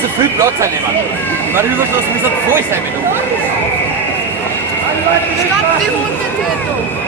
så viel Platz einnehmen. Ich meine, Überschluss müssen voll sein mit uns. Stopp die Hundetötung!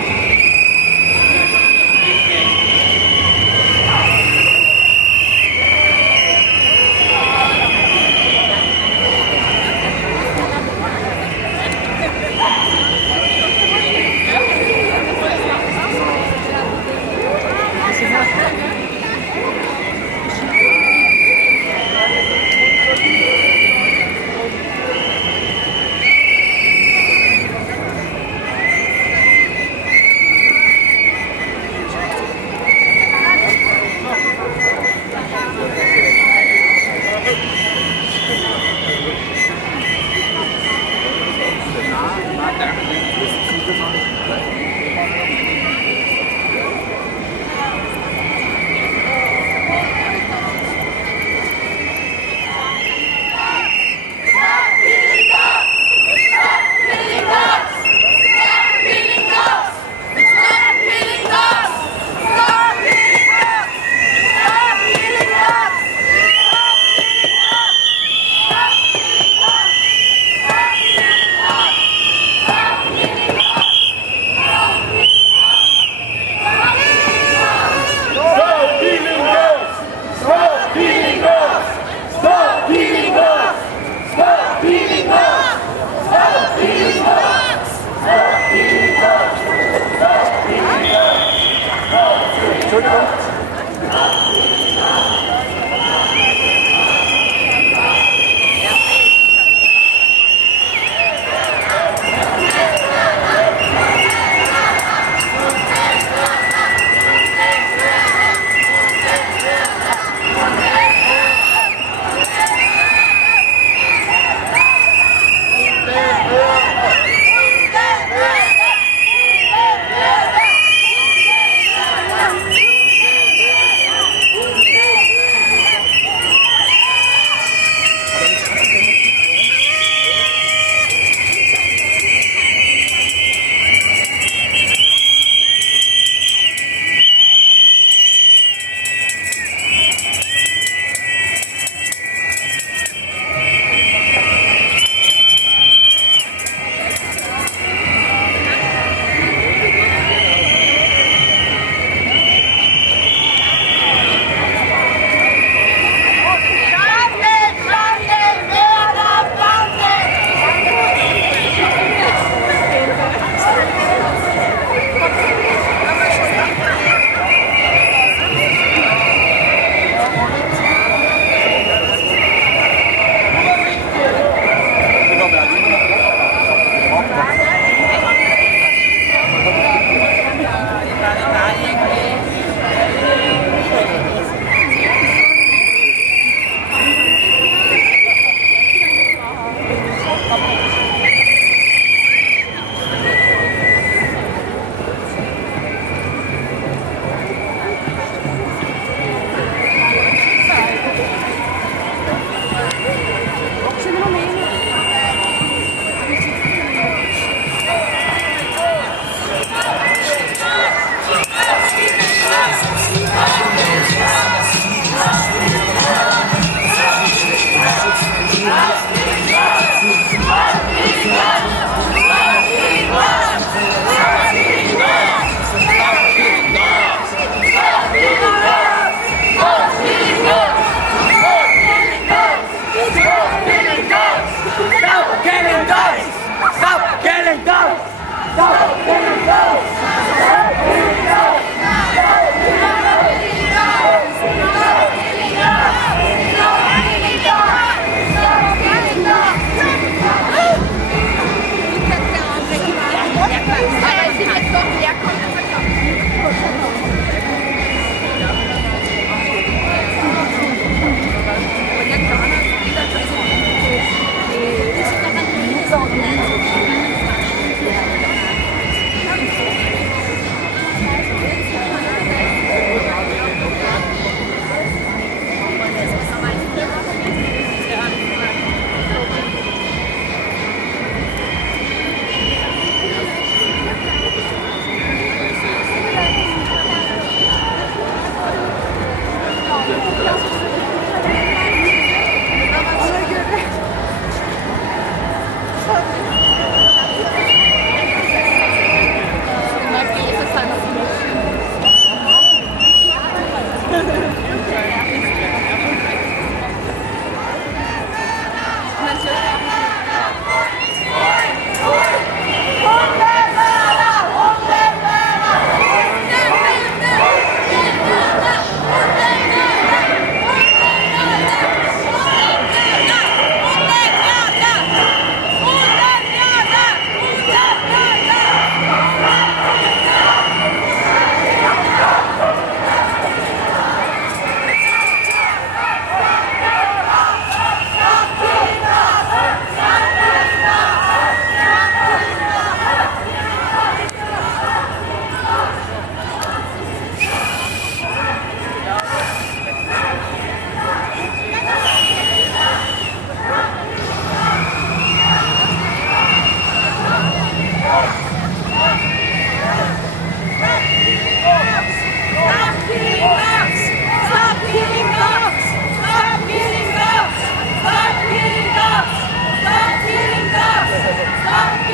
Stop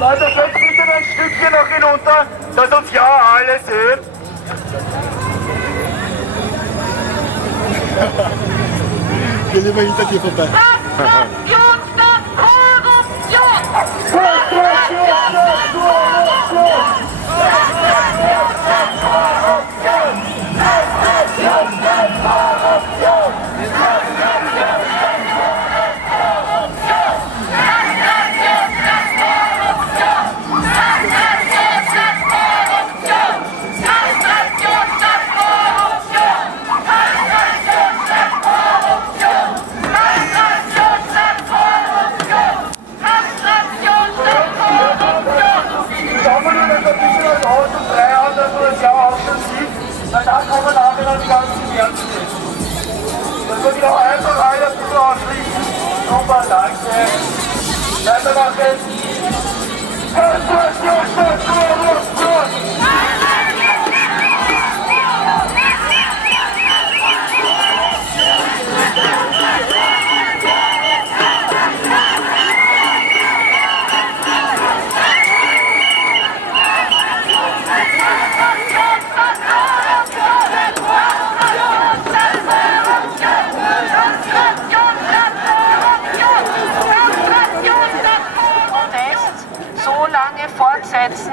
Leute, setzt bitte ein Stückchen noch hinunter, dass uns ja alle sehen. Geh lieber hinter dir vorbei. Na, da kann man nachher dann die ganzen Werte sehen. Das wird auch einfach alle ein bisschen ausschließen. Super, danke. Weitermachen. Fortsetzen,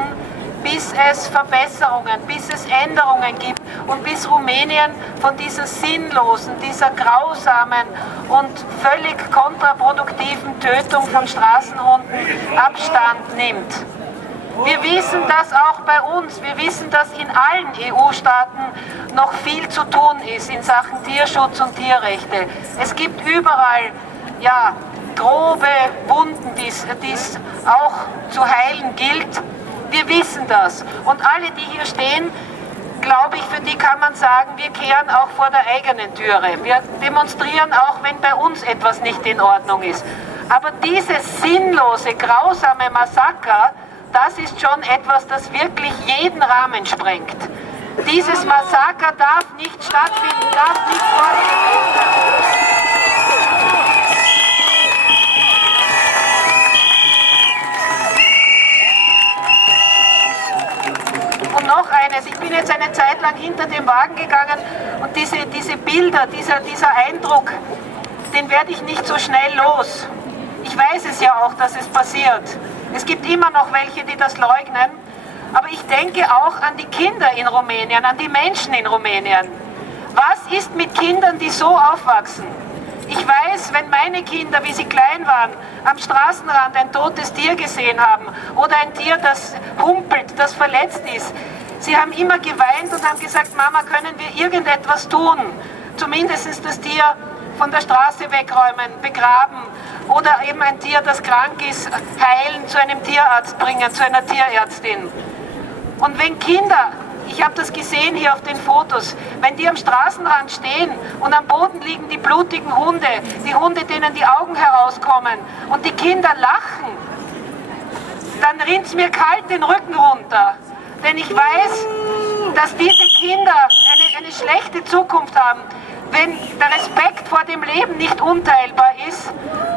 bis es Verbesserungen, bis es Änderungen gibt und bis Rumänien von dieser sinnlosen, dieser grausamen und völlig kontraproduktiven Tötung von Straßenhunden Abstand nimmt. Wir wissen das auch bei uns. Wir wissen, dass in allen EU-Staaten noch viel zu tun ist in Sachen Tierschutz und Tierrechte. Es gibt überall, ja, grobe Wunden, die es auch zu heilen gilt. Wir wissen das. Und alle, die hier stehen, glaube ich, für die kann man sagen, wir kehren auch vor der eigenen Türe. Wir demonstrieren auch, wenn bei uns etwas nicht in Ordnung ist. Aber dieses sinnlose, grausame Massaker, das ist schon etwas, das wirklich jeden Rahmen sprengt. Dieses Massaker darf nicht stattfinden, darf nicht fortgeführt werden. Und noch eines, ich bin jetzt eine Zeit lang hinter dem Wagen gegangen und diese Bilder, dieser Eindruck, den werde ich nicht so schnell los. Ich weiß es ja auch, dass es passiert. Es gibt immer noch welche, die das leugnen, aber ich denke auch an die Kinder in Rumänien, an die Menschen in Rumänien. Was ist mit Kindern, die so aufwachsen? Ich weiß, wenn meine Kinder, wie sie klein waren, am Straßenrand ein totes Tier gesehen haben oder ein Tier, das humpelt, das verletzt ist, sie haben immer geweint und haben gesagt, Mama, können wir irgendetwas tun? Zumindest das Tier von der Straße wegräumen, begraben oder eben ein Tier, das krank ist, heilen, zu einem Tierarzt bringen, zu einer Tierärztin. Und wenn Kinder, ich habe das gesehen hier auf den Fotos, wenn die am Straßenrand stehen und am Boden liegen die blutigen Hunde, die Hunde, denen die Augen herauskommen und die Kinder lachen, dann rinnt es mir kalt den Rücken runter. Denn ich weiß, dass diese Kinder eine schlechte Zukunft haben. Wenn der Respekt vor dem Leben nicht unteilbar ist,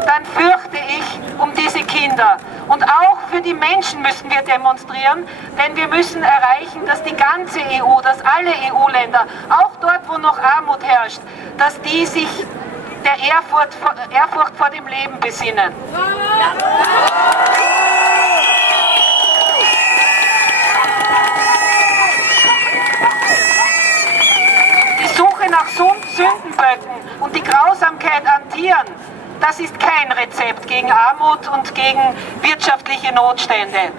dann fürchte ich um diese Kinder. Und auch für die Menschen müssen wir demonstrieren, denn wir müssen erreichen, dass die ganze EU, dass alle EU-Länder, auch dort, wo noch Armut herrscht, dass die sich der Ehrfurcht vor dem Leben besinnen. Die Suche nach Sündenböcken und die Grausamkeit an Tieren, das ist kein Rezept gegen Armut und gegen wirtschaftliche Notstände.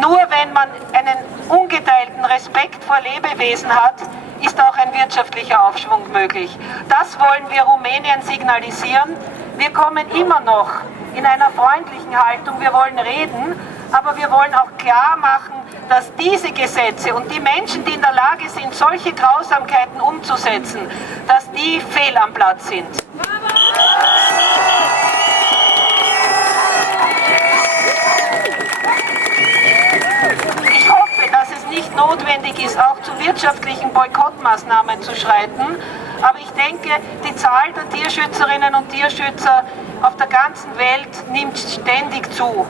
Nur wenn man einen ungeteilten Respekt vor Lebewesen hat, ist auch ein wirtschaftlicher Aufschwung möglich. Das wollen wir Rumänien signalisieren. Wir kommen immer noch in einer freundlichen Haltung, wir wollen reden, aber wir wollen auch klar machen, dass diese Gesetze und die Menschen, die in der Lage sind, solche Grausamkeiten umzusetzen, dass die fehl am Platz sind. Ich hoffe, dass es nicht notwendig ist, auch zu wirtschaftlichen Boykottmaßnahmen zu schreiten, aber ich denke, die Zahl der Tierschützerinnen und Tierschützer auf der ganzen Welt nimmt ständig zu.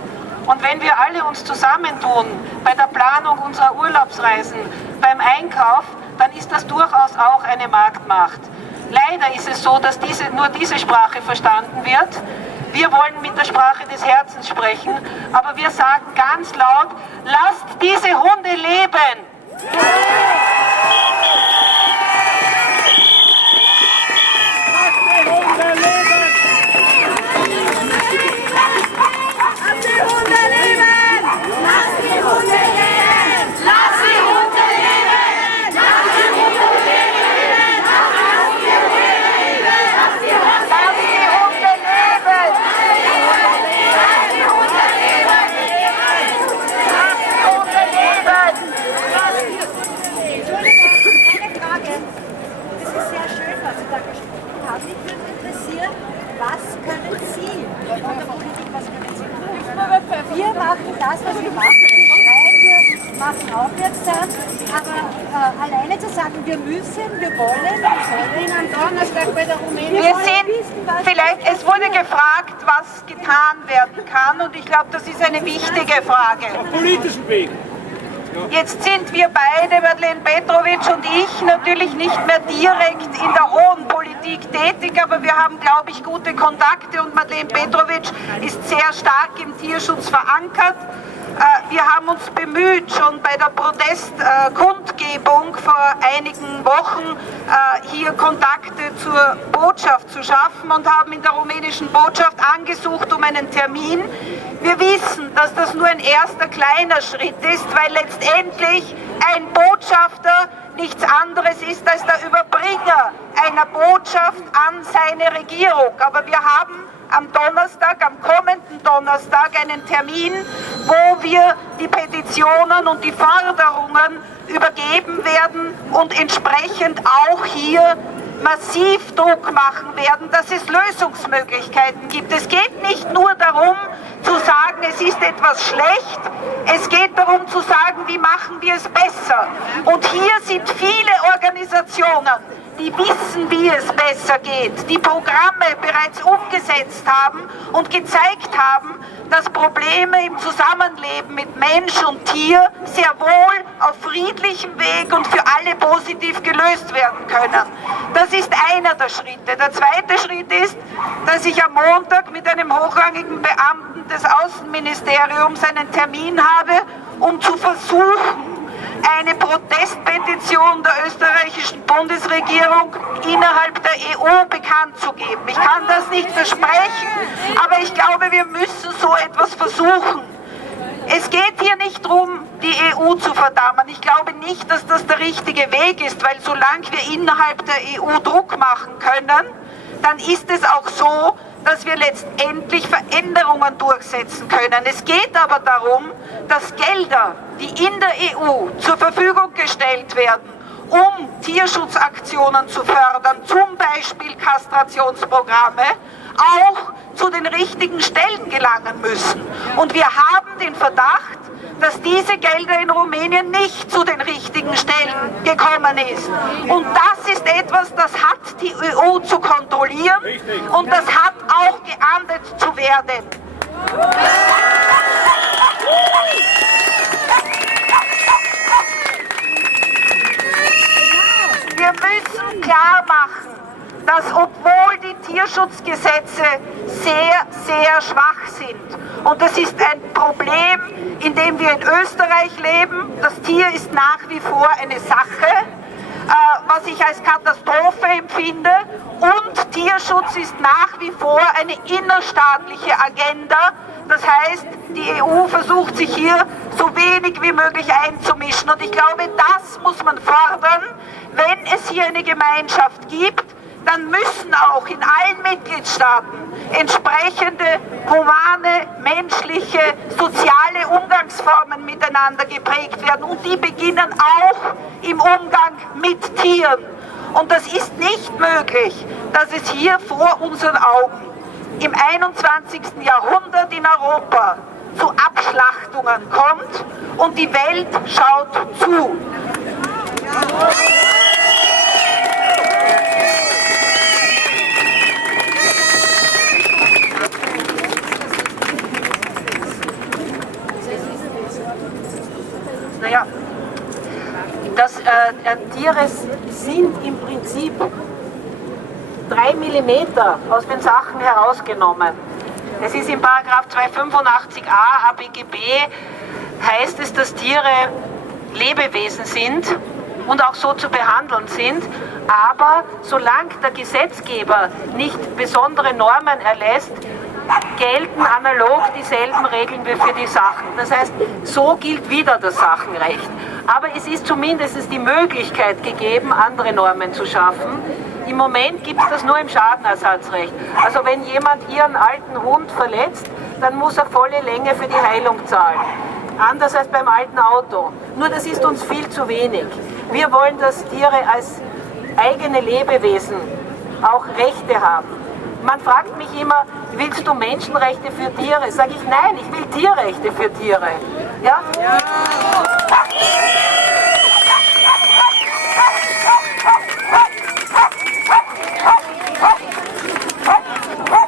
Und wenn wir alle uns zusammentun bei der Planung unserer Urlaubsreisen, beim Einkauf, dann ist das durchaus auch eine Marktmacht. Leider ist es so, dass nur diese Sprache verstanden wird. Wir wollen mit der Sprache des Herzens sprechen, aber wir sagen ganz laut, lasst diese Hunde leben! Wir machen das, was wir machen. Wir schreien, wir machen aufmerksam, aber alleine zu sagen, wir müssen, wir wollen, wir sollen am Donnerstag bei der Rumänien. Es wurde gefragt, was getan werden kann, und ich glaube, das ist eine wichtige Frage. Am politischen Weg. Jetzt sind wir beide, Madeleine Petrovic und ich, natürlich nicht mehr direkt in der hohen Politik tätig, aber wir haben, glaube ich, gute Kontakte und Madeleine Petrovic ist sehr stark im Tierschutz verankert. Wir haben uns bemüht, schon bei der Protestkundgebung vor einigen Wochen hier Kontakte zur Botschaft zu schaffen und haben in der rumänischen Botschaft angesucht um einen Termin. Wir wissen, dass das nur ein erster kleiner Schritt ist, weil letztendlich ein Botschafter nichts anderes ist als der Überbringer einer Botschaft an seine Regierung. Aber wir haben am Donnerstag, am kommenden Donnerstag, einen Termin, wo wir die Petitionen und die Forderungen übergeben werden und entsprechend auch hier massiv Druck machen werden, dass es Lösungsmöglichkeiten gibt. Es geht nicht nur darum, zu sagen, es ist etwas schlecht, es geht darum zu sagen, wie machen wir es besser. Und hier sind viele Organisationen, die wissen, wie es besser geht, die Programme bereits umgesetzt haben und gezeigt haben, dass Probleme im Zusammenleben mit Mensch und Tier sehr wohl auf friedlichem Weg und für alle positiv gelöst werden können. Das ist einer der Schritte. Der zweite Schritt ist, dass ich am Montag mit einem hochrangigen Beamten des Außenministeriums einen Termin habe, um zu versuchen, eine Protestpetition der österreichischen Bundesregierung innerhalb der EU bekannt zu geben. Ich kann das nicht versprechen, aber ich glaube, wir müssen so etwas versuchen. Es geht hier nicht darum, die EU zu verdammen. Ich glaube nicht, dass das der richtige Weg ist, weil solange wir innerhalb der EU Druck machen können, dann ist es auch so, dass wir letztendlich Veränderungen durchsetzen können. Es geht aber darum, dass Gelder, die in der EU zur Verfügung gestellt werden, um Tierschutzaktionen zu fördern, zum Beispiel Kastrationsprogramme, auch zu den richtigen Stellen gelangen müssen. Und wir haben den Verdacht, dass diese Gelder in Rumänien nicht zu den richtigen Stellen gekommen ist. Und das ist etwas, das hat die EU zu kontrollieren und das hat auch geahndet zu werden. Wir müssen klar machen, dass obwohl die Tierschutzgesetze sehr, sehr schwach sind, und das ist ein Problem, in dem wir in Österreich leben, das Tier ist nach wie vor eine Sache, was ich als Katastrophe empfinde, und Tierschutz ist nach wie vor eine innerstaatliche Agenda. Das heißt, die EU versucht sich hier so wenig wie möglich einzumischen, und ich glaube, das muss man fordern. Wenn es hier eine Gemeinschaft gibt, dann müssen auch in allen Mitgliedstaaten entsprechende humane, menschliche, soziale Umgangsformen miteinander geprägt werden. Und die beginnen auch im Umgang mit Tieren. Und das ist nicht möglich, dass es hier vor unseren Augen im 21. Jahrhundert in Europa zu Abschlachtungen kommt und die Welt schaut zu. Naja, Tiere sind im Prinzip 3 Millimeter aus den Sachen herausgenommen. Es ist in Paragraph 285a ABGB, heißt es, dass Tiere Lebewesen sind und auch so zu behandeln sind, aber solange der Gesetzgeber nicht besondere Normen erlässt, gelten analog dieselben Regeln wie für die Sachen. Das heißt, so gilt wieder das Sachenrecht. Aber es ist zumindest die Möglichkeit gegeben, andere Normen zu schaffen. Im Moment gibt es das nur im Schadenersatzrecht. Also wenn jemand ihren alten Hund verletzt, dann muss er volle Länge für die Heilung zahlen. Anders als beim alten Auto. Nur das ist uns viel zu wenig. Wir wollen, dass Tiere als eigene Lebewesen auch Rechte haben. Man fragt mich immer, willst du Menschenrechte für Tiere? Sage ich, nein, ich will Tierrechte für Tiere. Ja? Ja.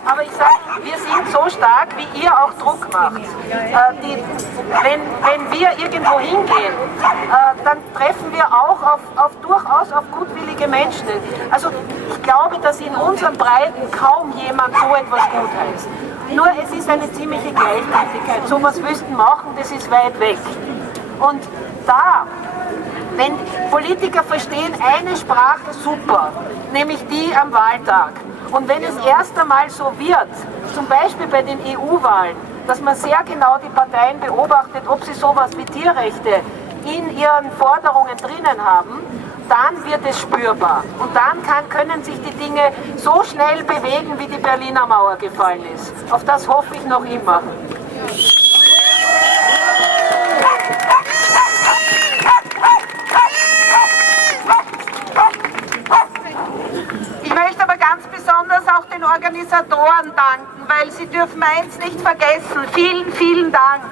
Aber ich sage, wir sind so stark, wie ihr auch Druck macht. Wenn wir irgendwo hingehen, dann treffen wir auch durchaus auf gutwillige Menschen. Also ich glaube, dass in unseren Breiten kaum jemand so etwas gutheißt. Nur es ist eine ziemliche Gleichgültigkeit. So was wüssten machen, das ist weit weg. Und da, wenn Politiker verstehen eine Sprache super, nämlich die am Wahltag, und wenn es erst einmal so wird, zum Beispiel bei den EU-Wahlen, dass man sehr genau die Parteien beobachtet, ob sie sowas wie Tierrechte in ihren Forderungen drinnen haben, dann wird es spürbar. Und dann können sich die Dinge so schnell bewegen, wie die Berliner Mauer gefallen ist. Auf das hoffe ich noch immer. Ich möchte aber ganz besonders auch den Organisatoren danken, weil sie dürfen eins nicht vergessen. Vielen, vielen Dank.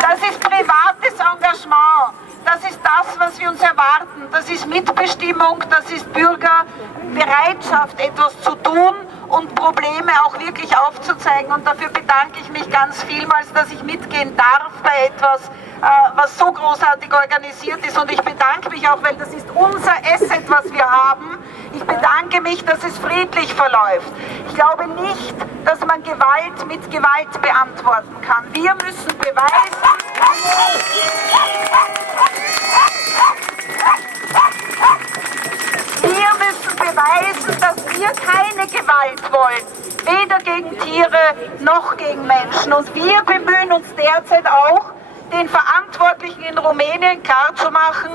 Das ist privates Engagement. Das ist das, was wir uns erwarten. Das ist Mitbestimmung, das ist Bürgerbereitschaft, etwas zu tun und Probleme auch wirklich aufzuzeigen. Und dafür bedanke ich mich ganz vielmals, dass ich mitgehen darf bei etwas, was so großartig organisiert ist. Und ich bedanke mich auch, weil das ist unser Asset, was wir haben. Ich bedanke mich, dass es friedlich verläuft. Ich glaube nicht, dass man Gewalt mit Gewalt beantworten kann. Wir müssen beweisen, dass wir keine Gewalt wollen. Weder gegen Tiere noch gegen Menschen. Und wir bemühen uns derzeit auch, den Verantwortlichen in Rumänien klarzumachen,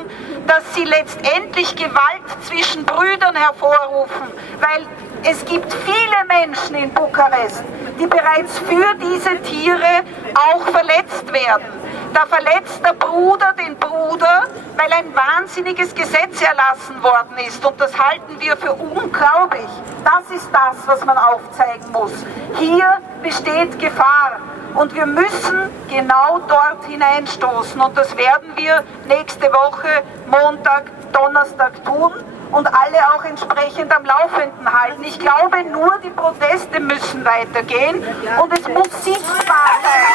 dass sie letztendlich Gewalt zwischen Brüdern hervorrufen, weil es gibt viele Menschen in Bukarest, die bereits für diese Tiere auch verletzt werden. Da verletzt der Bruder den Bruder, weil ein wahnsinniges Gesetz erlassen worden ist. Und das halten wir für unglaublich. Das ist das, was man aufzeigen muss. Hier besteht Gefahr. Und wir müssen genau dort hineinstoßen. Und das werden wir nächste Woche, Montag, Donnerstag tun und alle auch entsprechend am Laufenden halten. Ich glaube, nur die Proteste müssen weitergehen und es muss sichtbar sein.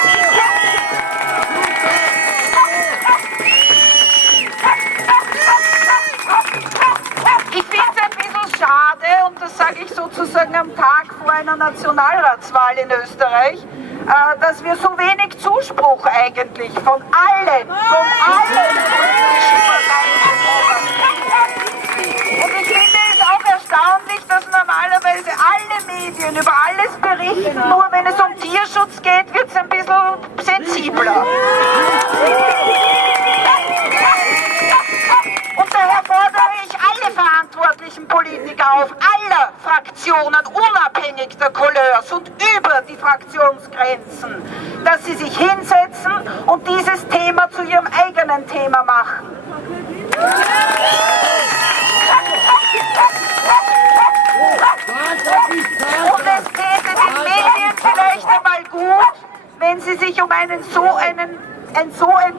Ich finde es ein bisschen schade, und das sage ich sozusagen am Tag vor einer Nationalratswahl in Österreich, dass wir so wenig Zuspruch eigentlich von allen politischen Parteien bekommen. Und ich finde es auch erstaunlich, dass normalerweise alle Medien über alles berichten, nur wenn es um Tierschutz geht, wird es ein bisschen sensibler. Und daher fordere ich alle verantwortlichen Politiker auf, aller Fraktionen, unabhängig der Couleurs und über die Fraktionsgrenzen, dass sie sich hinsetzen und dieses Thema zu ihrem eigenen Thema machen. Und es täte den Medien vielleicht einmal gut, wenn sie sich um ein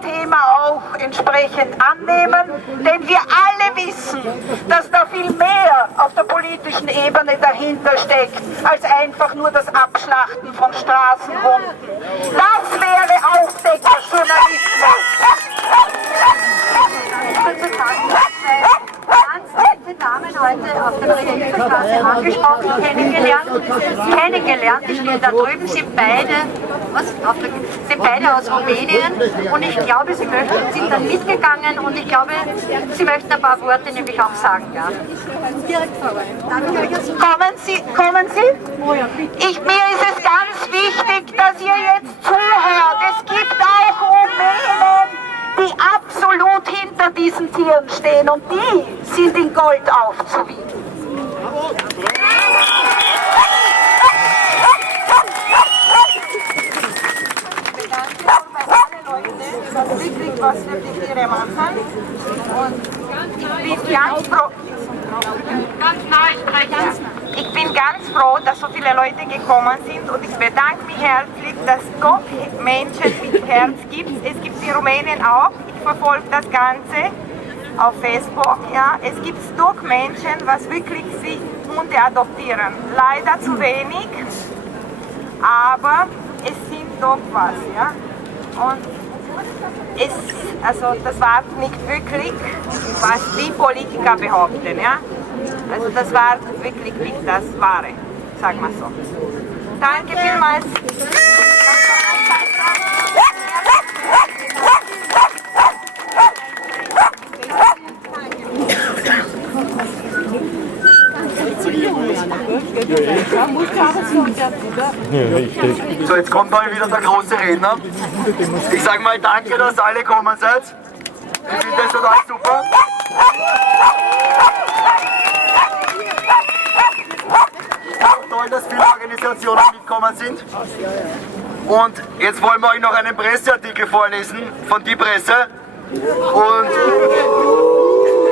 Thema auch entsprechend annehmen, denn wir alle wissen, dass da viel mehr auf der politischen Ebene dahinter steckt, als einfach nur das Abschlachten von Straßenhunden. Das wäre Aufdeckerjournalismus. Damen heute auf der Maria-Hilfer-Straße angesprochen, kennengelernt. Die stehen da drüben, sind beide aus Rumänien, und ich glaube, sie sind dann mitgegangen, und ich glaube, sie möchten ein paar Worte nämlich auch sagen. Ja. Kommen Sie? Mir ist es ganz wichtig, dass ihr jetzt zuhört. Es gibt auch Rumänen, die absolut hinter diesen Tieren stehen, und die sind in Gold aufzuwiegen. Wirklich, was wir die Tiere machen. Und ich bin ganz froh. Ich bin ganz froh, dass so viele Leute gekommen sind, und ich bedanke mich herzlich, dass es doch Menschen mit Herz gibt. Es gibt die Rumänen auch. Ich verfolge das Ganze auf Facebook. Ja. Es gibt doch Menschen, was wirklich sich Hunde adoptieren. Leider zu wenig, aber es sind doch was. Ja. Und das war nicht wirklich, was die Politiker behaupten. Ja. Also das war wirklich nicht das Wahre, sagen wir so. Danke vielmals. Ja, richtig. So, jetzt kommt mal wieder der große Redner. Ich sage mal danke, dass alle gekommen seid. Ich finde das total super. Toll, dass viele Organisationen mitgekommen sind. Und jetzt wollen wir euch noch einen Presseartikel vorlesen von Die Presse. Und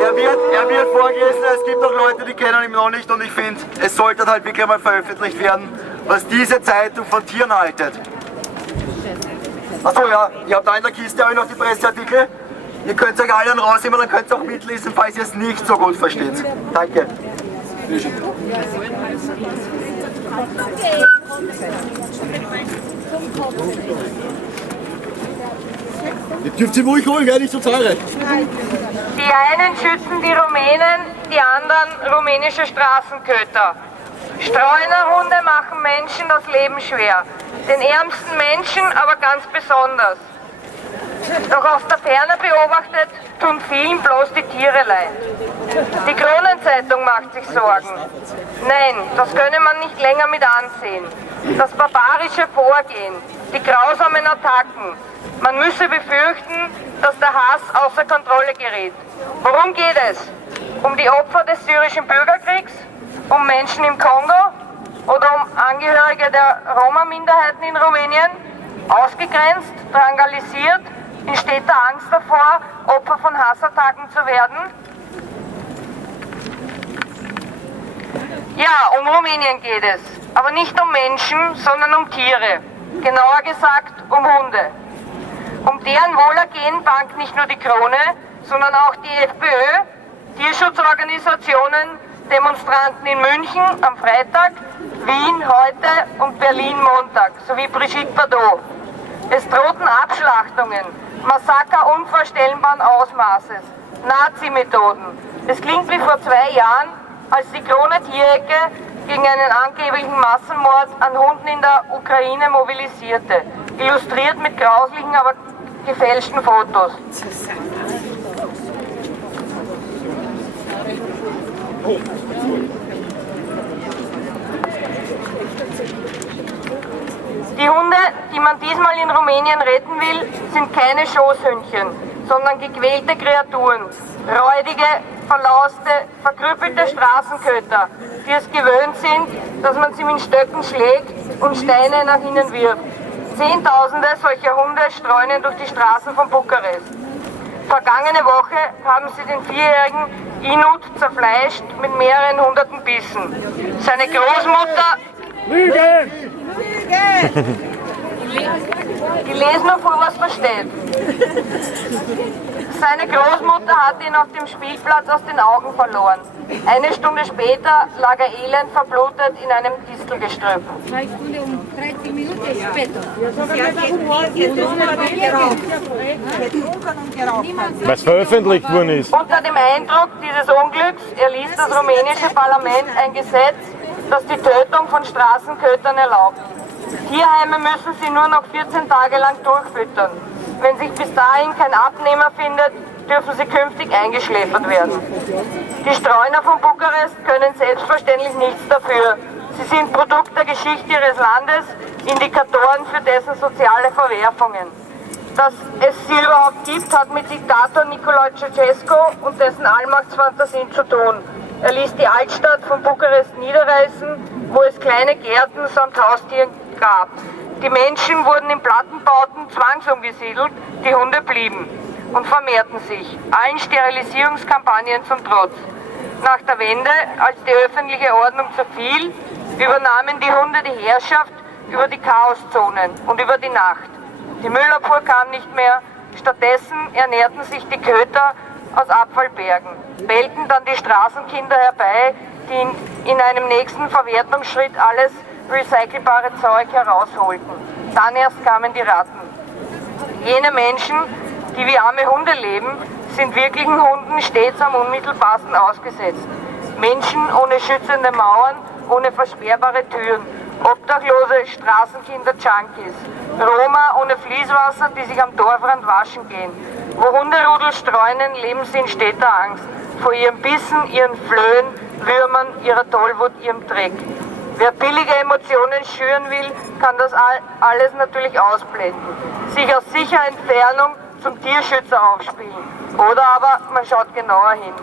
er wird vorgelesen, es gibt auch Leute, die kennen ihn noch nicht und ich finde, es sollte halt wirklich mal veröffentlicht werden, was diese Zeitung von Tieren haltet. Achso, ja, ihr habt da in der Kiste auch noch die Presseartikel. Ihr könnt euch alle rausnehmen, dann könnt ihr auch mitlesen, falls ihr es nicht so gut versteht. Danke. Ihr dürft sie ruhig holen, gell? Nicht so teure. Die einen schützen die Rumänen, die anderen rumänische Straßenköter. Streunerhunde machen Menschen das Leben schwer. Den ärmsten Menschen aber ganz besonders. Doch aus der Ferne beobachtet tun vielen bloß die Tiere leid. Die Kronenzeitung macht sich Sorgen. Nein, das könne man nicht länger mit ansehen. Das barbarische Vorgehen, die grausamen Attacken. Man müsse befürchten, dass der Hass außer Kontrolle gerät. Worum geht es? Um die Opfer des syrischen Bürgerkriegs? Um Menschen im Kongo? Oder um Angehörige der Roma-Minderheiten in Rumänien? Ausgegrenzt, drangsaliert, in steter Angst davor, Opfer von Hassattacken zu werden? Ja, um Rumänien geht es. Aber nicht um Menschen, sondern um Tiere. Genauer gesagt, um Hunde. Um deren Wohlergehen bangt nicht nur die Krone, sondern auch die FPÖ, Tierschutzorganisationen, Demonstranten in München am Freitag, Wien heute und Berlin Montag, sowie Brigitte Bardot. Es drohten Abschlachtungen, Massaker unvorstellbaren Ausmaßes, Nazi-Methoden. Es klingt wie vor 2 Jahren, als die Krone Tierecke gegen einen angeblichen Massenmord an Hunden in der Ukraine mobilisierte, illustriert mit grauslichen, aber gefälschten Fotos. Die Hunde, die man diesmal in Rumänien retten will, sind keine Schoßhündchen, sondern gequälte Kreaturen, räudige, verlauste, verkrüppelte Straßenköter, die es gewöhnt sind, dass man sie mit Stöcken schlägt und Steine nach ihnen wirft. Zehntausende solcher Hunde streunen durch die Straßen von Bukarest. Vergangene Woche haben sie den 4-jährigen Inut zerfleischt mit mehreren hunderten Bissen. Seine Großmutter... Lügen! Die lesen nur vor, was versteht. Seine Großmutter hat ihn auf dem Spielplatz aus den Augen verloren. Eine Stunde später lag er elend verblutet in einem Distelgestrüpp. 2 Stunden und 30 Minuten später. Was veröffentlicht worden ist. Unter dem Eindruck dieses Unglücks erließ das rumänische Parlament ein Gesetz, das die Tötung von Straßenkötern erlaubt. Tierheime müssen sie nur noch 14 Tage lang durchfüttern. Wenn sich bis dahin kein Abnehmer findet, dürfen sie künftig eingeschläfert werden. Die Streuner von Bukarest können selbstverständlich nichts dafür. Sie sind Produkt der Geschichte ihres Landes, Indikatoren für dessen soziale Verwerfungen. Dass es sie überhaupt gibt, hat mit Diktator Nicolae Ceausescu und dessen Allmachtsfantasien zu tun. Er ließ die Altstadt von Bukarest niederreißen, wo es kleine Gärten samt Haustieren gab. Die Menschen wurden in Plattenbauten zwangsumgesiedelt, die Hunde blieben und vermehrten sich, allen Sterilisierungskampagnen zum Trotz. Nach der Wende, als die öffentliche Ordnung zerfiel, übernahmen die Hunde die Herrschaft über die Chaoszonen und über die Nacht. Die Müllabfuhr kam nicht mehr, stattdessen ernährten sich die Köter aus Abfallbergen, bellten dann die Straßenkinder herbei, die in einem nächsten Verwertungsschritt alles recycelbare Zeug herausholten. Dann erst kamen die Ratten. Jene Menschen, die wie arme Hunde leben, sind wirklichen Hunden stets am unmittelbarsten ausgesetzt. Menschen ohne schützende Mauern, ohne versperrbare Türen, obdachlose Straßenkinder, Junkies, Roma ohne Fließwasser, die sich am Dorfrand waschen gehen. Wo Hunderudel streunen, leben sie in steter Angst vor ihren Bissen, ihren Flöhen, Würmern, ihrer Tollwut, ihrem Dreck. Wer billige Emotionen schüren will, kann das alles natürlich ausblenden, sich aus sicherer Entfernung zum Tierschützer aufspielen. Oder aber man schaut genauer hin.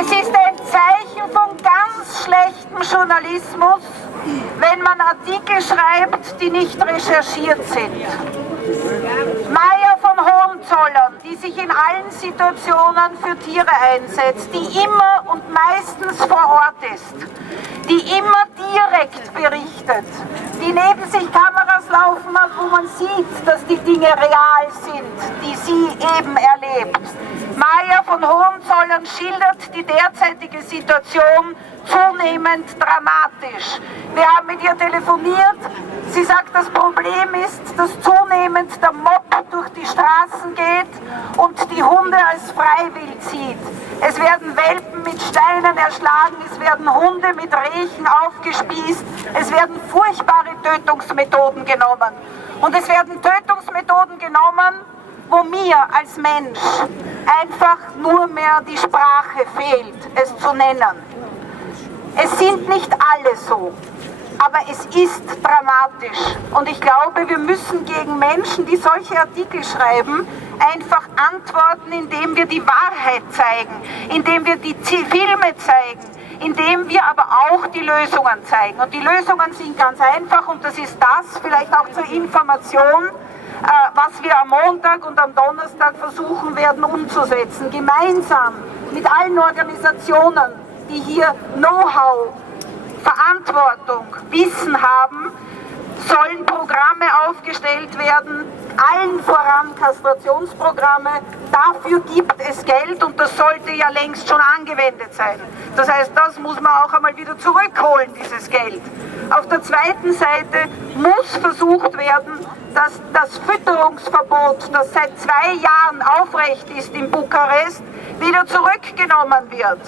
Es ist ein Zeichen von ganz schlechtem Journalismus, wenn man Artikel schreibt, die nicht recherchiert sind. Meier von Hohenzollern, die sich in allen Situationen für Tiere einsetzt, die immer und meistens vor Ort ist, die immer direkt berichtet, die neben sich Kameras laufen hat, wo man sieht, dass die Dinge real sind, die sie eben erlebt. Meier von Hohenzollern schildert die derzeitige Situation zunehmend dramatisch. Wir haben mit ihr telefoniert. Sie sagt, das Problem ist, dass zunehmend der Mob durch die Straßen geht und die Hunde als Freiwild zieht. Es werden Welpen mit Steinen erschlagen, es werden Hunde mit Rechen aufgespießt, es werden furchtbare Tötungsmethoden genommen. Und es werden Tötungsmethoden genommen, wo mir als Mensch einfach nur mehr die Sprache fehlt, es zu nennen. Es sind nicht alle so, aber es ist dramatisch. Und ich glaube, wir müssen gegen Menschen, die solche Artikel schreiben, einfach antworten, indem wir die Wahrheit zeigen, indem wir die Filme zeigen, indem wir aber auch die Lösungen zeigen. Und die Lösungen sind ganz einfach und das ist das, vielleicht auch zur Information, was wir am Montag und am Donnerstag versuchen werden umzusetzen. Gemeinsam mit allen Organisationen, die hier Know-how, Verantwortung, Wissen haben, sollen Programme aufgestellt werden, allen voran Kastrationsprogramme. Dafür gibt es Geld und das sollte ja längst schon angewendet sein. Das heißt, das muss man auch einmal wieder zurückholen, dieses Geld. Auf der zweiten Seite muss versucht werden, dass das Fütterungsverbot, das seit 2 Jahren aufrecht ist in Bukarest, wieder zurückgenommen wird.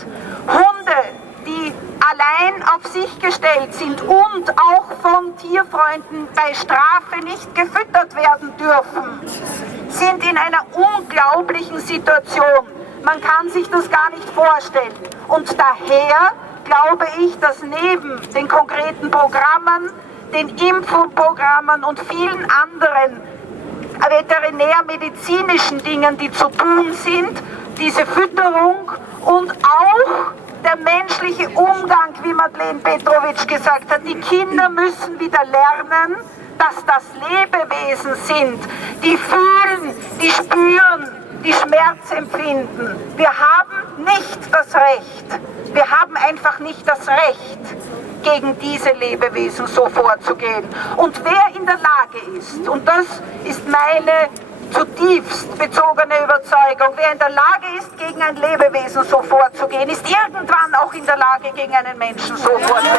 Hunde, die allein auf sich gestellt sind und auch von Tierfreunden bei Strafe nicht gefüttert werden dürfen, sind in einer unglaublichen Situation. Man kann sich das gar nicht vorstellen. Und daher glaube ich, dass neben den konkreten Programmen, den Impfprogrammen und vielen anderen veterinärmedizinischen Dingen, die zu tun sind, diese Fütterung und auch der menschliche Umgang, wie Madeleine Petrovic gesagt hat. Die Kinder müssen wieder lernen, dass das Lebewesen sind, die fühlen, die spüren, die Schmerz empfinden. Wir haben nicht das Recht, wir haben einfach nicht das Recht, gegen diese Lebewesen so vorzugehen. Und wer in der Lage ist, und das ist meine zutiefst bezogene Überzeugung, wer in der Lage ist, gegen ein Lebewesen so vorzugehen, ist irgendwann auch in der Lage, gegen einen Menschen so vorzugehen.